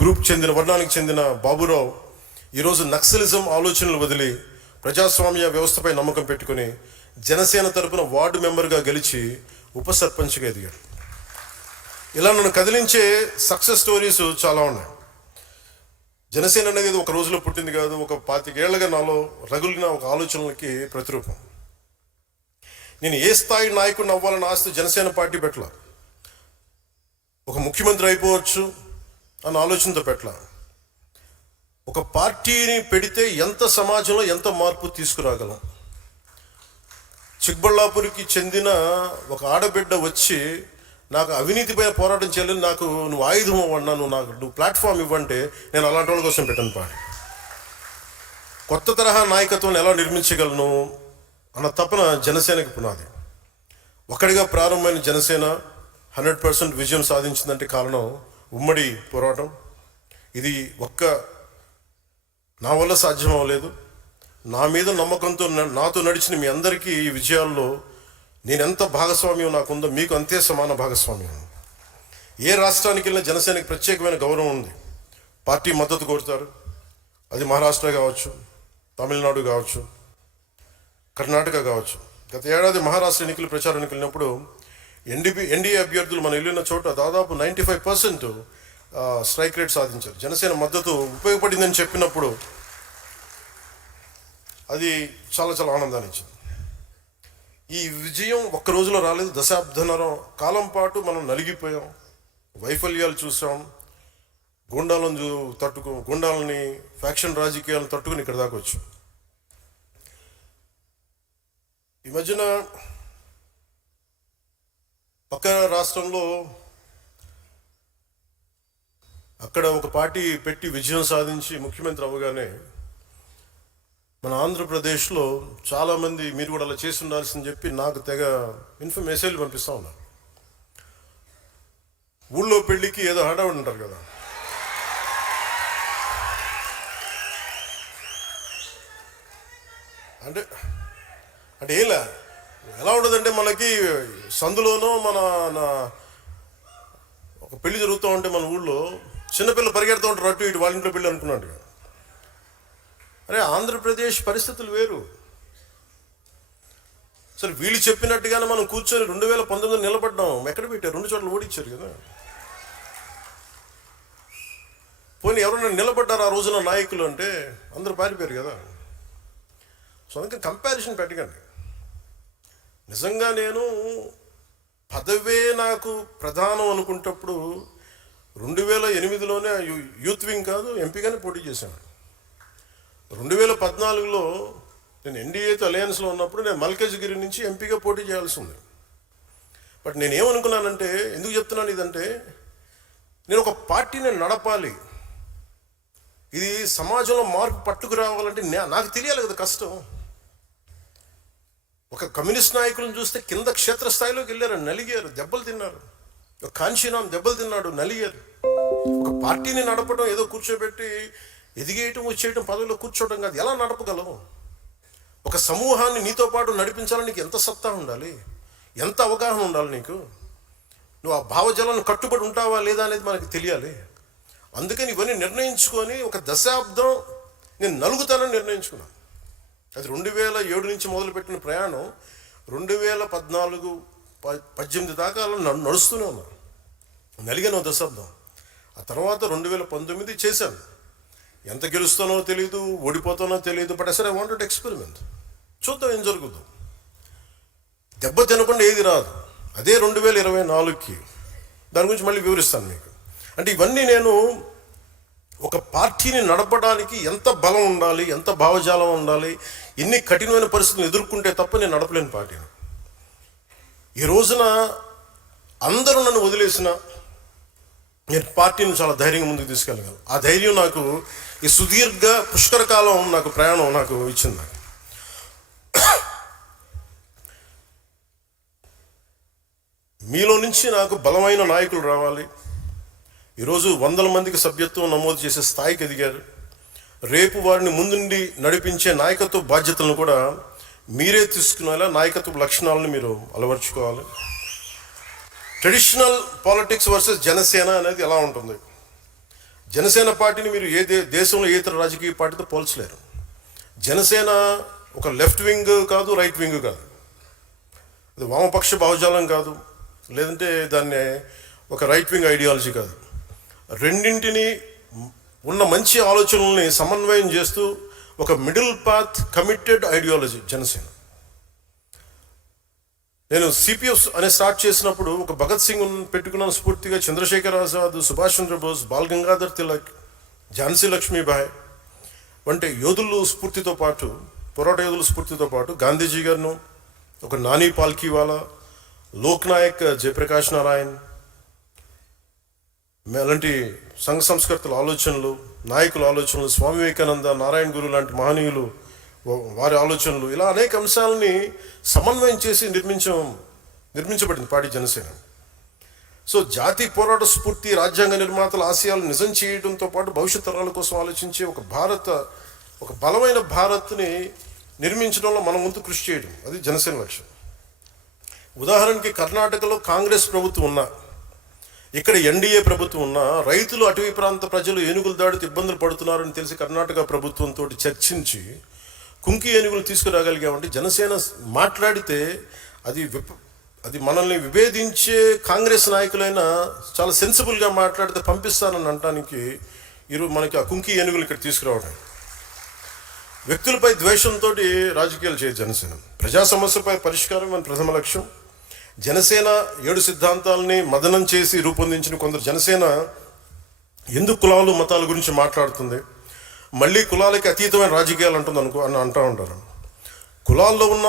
Group చెందిన వర్ణానికి చెందిన బాబురావు ఈరోజు నక్సలిజం ఆలోచనలు వదిలి ప్రజాస్వామ్య వ్యవస్థపై నమ్మకం పెట్టుకుని జనసేన తరపున వార్డు మెంబర్గా గెలిచి ఉప సర్పంచ్గా ఎదిగాడు. ఇలా నన్ను కదిలించే సక్సెస్ స్టోరీస్ చాలా ఉన్నాయి. జనసేన అనేది ఒక రోజులో పుట్టింది కాదు, ఒక 25 ఏళ్లుగా నాలో రగులిన ఒక ఆలోచనలకి ప్రతిరూపం. నేను ఏ స్థాయి నాయకుడిని అవ్వాలని ఆస్తి జనసేన పార్టీ పెట్టల, ఒక ముఖ్యమంత్రి అయిపోవచ్చు అన్న ఆలోచనతో పెట్టల. ఒక పార్టీని పెడితే ఎంత సమాజంలో ఎంత మార్పు తీసుకురాగలం. చిక్బళ్ళాపూర్కి చెందిన ఒక ఆడబిడ్డ వచ్చి నాకు అవినీతిపై పోరాటం చేయలేదు, నాకు నువ్వు ఆయుధం అవ్వన్నా, నువ్వు ప్లాట్ఫామ్ ఇవ్వంటే నేను అలాంటి వాళ్ళ కోసం పెట్టాను పాడి. కొత్త తరహా నాయకత్వం ఎలా నిర్మించగలను అన్న తపన జనసేనకి పునాది. ఒక్కడిగా ప్రారంభమైన జనసేన 100% విజయం సాధించిందంటే కారణం ఉమ్మడి పోరాటం. ఇది నా వల్ల సాధ్యం అవ్వలేదు. నా మీద నమ్మకంతో నాతో నడిచిన మీ అందరికీ ఈ విజయాల్లో నేనెంత భాగస్వామ్యం నాకుందో మీకు అంతే సమాన భాగస్వామ్యం. ఏ రాష్ట్రానికి వెళ్ళిన జనసేనకి ప్రత్యేకమైన గౌరవం ఉంది. పార్టీ మద్దతు కోరుతారు. అది మహారాష్ట్ర కావచ్చు, తమిళనాడు కావచ్చు, కర్ణాటక కావచ్చు. గత ఏడాది మహారాష్ట్ర ఎన్నికలు ప్రచారానికి వెళ్ళినప్పుడు ఎన్డీఏ అభ్యర్థులు మనం వెళ్ళిన చోట దాదాపు 95% స్ట్రైక్ రేట్ సాధించారు. జనసేన మద్దతు ఉపయోగపడిందని చెప్పినప్పుడు అది చాలా చాలా ఆనందాన్ని ఇచ్చింది. ఈ విజయం ఒక్క రోజులో రాలేదు, దశాబ్దన్నర కాలం పాటు మనం నలిగిపోయాం, వైఫల్యాలు చూసాం, గుండాలని ఫ్యాక్షన్ రాజకీయాలను తట్టుకుని ఇక్కడ దాకా వచ్చాం. ఈ మధ్యన పక్క రాష్ట్రంలో అక్కడ ఒక పార్టీ పెట్టి విజయం సాధించి ముఖ్యమంత్రి అవ్వగానే మన ఆంధ్రప్రదేశ్లో చాలామంది మీరు కూడా అలా చేసి ఉండాల్సిందని చెప్పి నాకు తెగ మెసేజ్లు పంపిస్తూ ఉన్నారు. ఊళ్ళో పెళ్ళికి ఏదో హడావుడి ఉంటారు కదా, అంటే ఎలా ఉండదంటే మనకి సందులోనో ఒక పెళ్లి జరుగుతూ ఉంటే మన ఊళ్ళో చిన్నపిల్లలు పరిగెడుతూ ఉంటారు అటు ఇటు, వాళ్ళ ఇంట్లో పెళ్ళి అనుకున్నాడు. అరే ఆంధ్రప్రదేశ్ పరిస్థితులు వేరు. సరే వీళ్ళు చెప్పినట్టుగానే మనం కూర్చొని 2019 నిలబడ్డాం. ఎక్కడ పెట్టారు? 2 చోట్ల ఓడించారు కదా. పోనీ ఎవరైనా నిలబడ్డారు ఆ రోజున నాయకులు అంటే అందరూ పారిపోయారు కదా. సో అందుకని కంపారిజన్ పెట్టకండి. నిజంగా నేను పదవే నాకు ప్రధానం అనుకుంటప్పుడు 2008లోనే యూత్ వింగ్ కాదు ఎంపీగానే పోటీ చేశాను. 2014లో నేను ఎన్డీఏతో అలయన్స్లో ఉన్నప్పుడు నేను మల్కాజ్గిరి నుంచి ఎంపీగా పోటీ చేయాల్సి ఉంది. బట్ నేను ఏమనుకున్నానంటే, ఎందుకు చెప్తున్నాను ఇదంటే, నేను ఒక పార్టీని నడపాలి, ఇది సమాజంలో మార్పు పట్టుకురావాలంటే నాకు తెలియాలి కదా కష్టం. ఒక కమ్యూనిస్ట్ నాయకులను చూస్తే కింద క్షేత్రస్థాయిలోకి వెళ్ళారు, నలిగారు, దెబ్బలు తిన్నారు. ఒక కాంశీరామ్ దెబ్బలు తిన్నాడు, నలిగారు. ఒక పార్టీని నడపడం ఏదో కూర్చోబెట్టి ఎదిగేయటం వచ్చేయటం పదవిలో కూర్చోవడం కాదు. ఎలా నడపగలవు? ఒక సమూహాన్ని నీతో పాటు నడిపించాలని నీకు ఎంత సత్తా ఉండాలి, ఎంత అవగాహన ఉండాలి నీకు. నువ్వు ఆ భావజాలను కట్టుబడి ఉంటావా లేదా అనేది మనకి తెలియాలి. అందుకని ఇవన్నీ నిర్ణయించుకొని ఒక దశాబ్దం నేను నలుగుతానని నిర్ణయించుకున్నాను. అది 2007 నుంచి మొదలుపెట్టిన ప్రయాణం 2014-18 దాకా నడుస్తూనే ఉన్నాను. నలిగాను దశాబ్దం. ఆ తర్వాత 2019 చేశాను. ఎంత గెలుస్తానో తెలియదు, ఓడిపోతానో తెలియదు. బట్ అసలు ఐ వాంటెడ్ ఎక్స్పెరిమెంట్. చూద్దాం ఏం జరుగుతుంది. దెబ్బ తినకుండా ఏది రాదు. అదే 2024కి దాని గురించి మళ్ళీ వివరిస్తాను మీకు. అంటే ఇవన్నీ నేను ఒక పార్టీని నడపడానికి ఎంత బలం ఉండాలి, ఎంత భావజాలం ఉండాలి, ఎన్ని కఠినమైన పరిస్థితులను ఎదుర్కొంటే తప్ప నేను నడపలేని పార్టీని. ఈ రోజున అందరూ నన్ను వదిలేసిన నేను పార్టీని చాలా ధైర్యంగా ముందుకు తీసుకెళ్ళగలను. ఆ ధైర్యం నాకు ఈ సుదీర్ఘ పుష్కరకాలం నాకు ప్రయాణం నాకు ఇచ్చింది. మీలో నుంచి నాకు బలమైన నాయకులు రావాలి. ఈరోజు 100 మందికి సభ్యత్వం నమోదు చేసే స్థాయికి ఎదిగారు. రేపు వారిని ముందుండి నడిపించే నాయకత్వ బాధ్యతలను కూడా మీరే తీసుకునేలా నాయకత్వ లక్షణాలను మీరు అలవర్చుకోవాలి. ట్రెడిషనల్ పాలిటిక్స్ వర్సెస్ జనసేన అనేది ఎలా ఉంటుంది? జనసేన పార్టీని మీరు దేశంలో ఏ ఇతర రాజకీయ పార్టీతో పోల్చలేరు. జనసేన ఒక లెఫ్ట్ వింగ్ కాదు, రైట్ వింగ్ కాదు, అది వామపక్ష భావజాలం కాదు, లేదంటే దాన్ని ఒక రైట్ వింగ్ ఐడియాలజీ కాదు. రెండింటిని ఉన్న మంచి ఆలోచనల్ని సమన్వయం చేస్తూ ఒక middle path committed ideology Janasena. నేను సిపిఎఫ్ అనే స్టార్ట్ చేసినప్పుడు ఒక భగత్ సింగ్ పెట్టుకున్నాను స్ఫూర్తిగా, చంద్రశేఖర్ ఆజాద్, సుభాష్ చంద్రబోస్, బాల్ గంగాధర్ తిలక్, ఝాన్సీ లక్ష్మీబాయి వంటి యోధులు స్ఫూర్తితో పాటు, పోరాట యోధుల స్ఫూర్తితో పాటు గాంధీజీ గారిను, ఒక నాని పాల్కీవాలా, లోక్ నాయక్ జయప్రకాష్ నారాయణ్, అలాంటి సంఘ సంస్కర్తల ఆలోచనలు, నాయకుల ఆలోచనలు, స్వామి వివేకానంద, నారాయణ గురు లాంటి మహనీయులు వారి ఆలోచనలు, ఇలా అనేక అంశాలని సమన్వయం చేసి నిర్మించబడింది పార్టీ జనసేన. సో జాతి పోరాట స్ఫూర్తి, రాజ్యాంగ నిర్మాతల ఆశయాలు నిజం చేయడంతో పాటు భవిష్యత్ తరాల కోసం ఆలోచించే ఒక బలమైన భారత్ని నిర్మించడంలో మనం ముందు కృషి చేయడం, అది జనసేన లక్ష్యం. ఉదాహరణకి కర్ణాటకలో కాంగ్రెస్ ప్రభుత్వం ఉన్నా, ఇక్కడ ఎన్డీఏ ప్రభుత్వం ఉన్నా, రైతులు, అటవీ ప్రాంత ప్రజలు ఏనుగుల దాడితో ఇబ్బందులు పడుతున్నారని తెలిసి కర్ణాటక ప్రభుత్వంతో చర్చించి కుంకి ఏనుగులు తీసుకురాగలిగామంటే, జనసేన మాట్లాడితే అది మనల్ని విభేదించే కాంగ్రెస్ నాయకులైనా చాలా సెన్సిబుల్గా మాట్లాడితే పంపిస్తానని అనటానికి ఈరోజు మనకి ఆ కుంకి ఏనుగులు ఇక్కడ తీసుకురావడం. వ్యక్తులపై ద్వేషంతో రాజకీయాలు చేయదు జనసేన. ప్రజా సమస్యపై పరిష్కారం మన ప్రథమ లక్ష్యం. జనసేన 7 సిద్ధాంతాలని మదనం చేసి రూపొందించిన కొందరు జనసేన ఎందుకు కులాలు మతాల గురించి మాట్లాడుతుంది, మళ్ళీ కులాలకి అతీతమైన రాజకీయాలు అంటుంది అని అంటూ ఉంటారు. కులాల్లో ఉన్న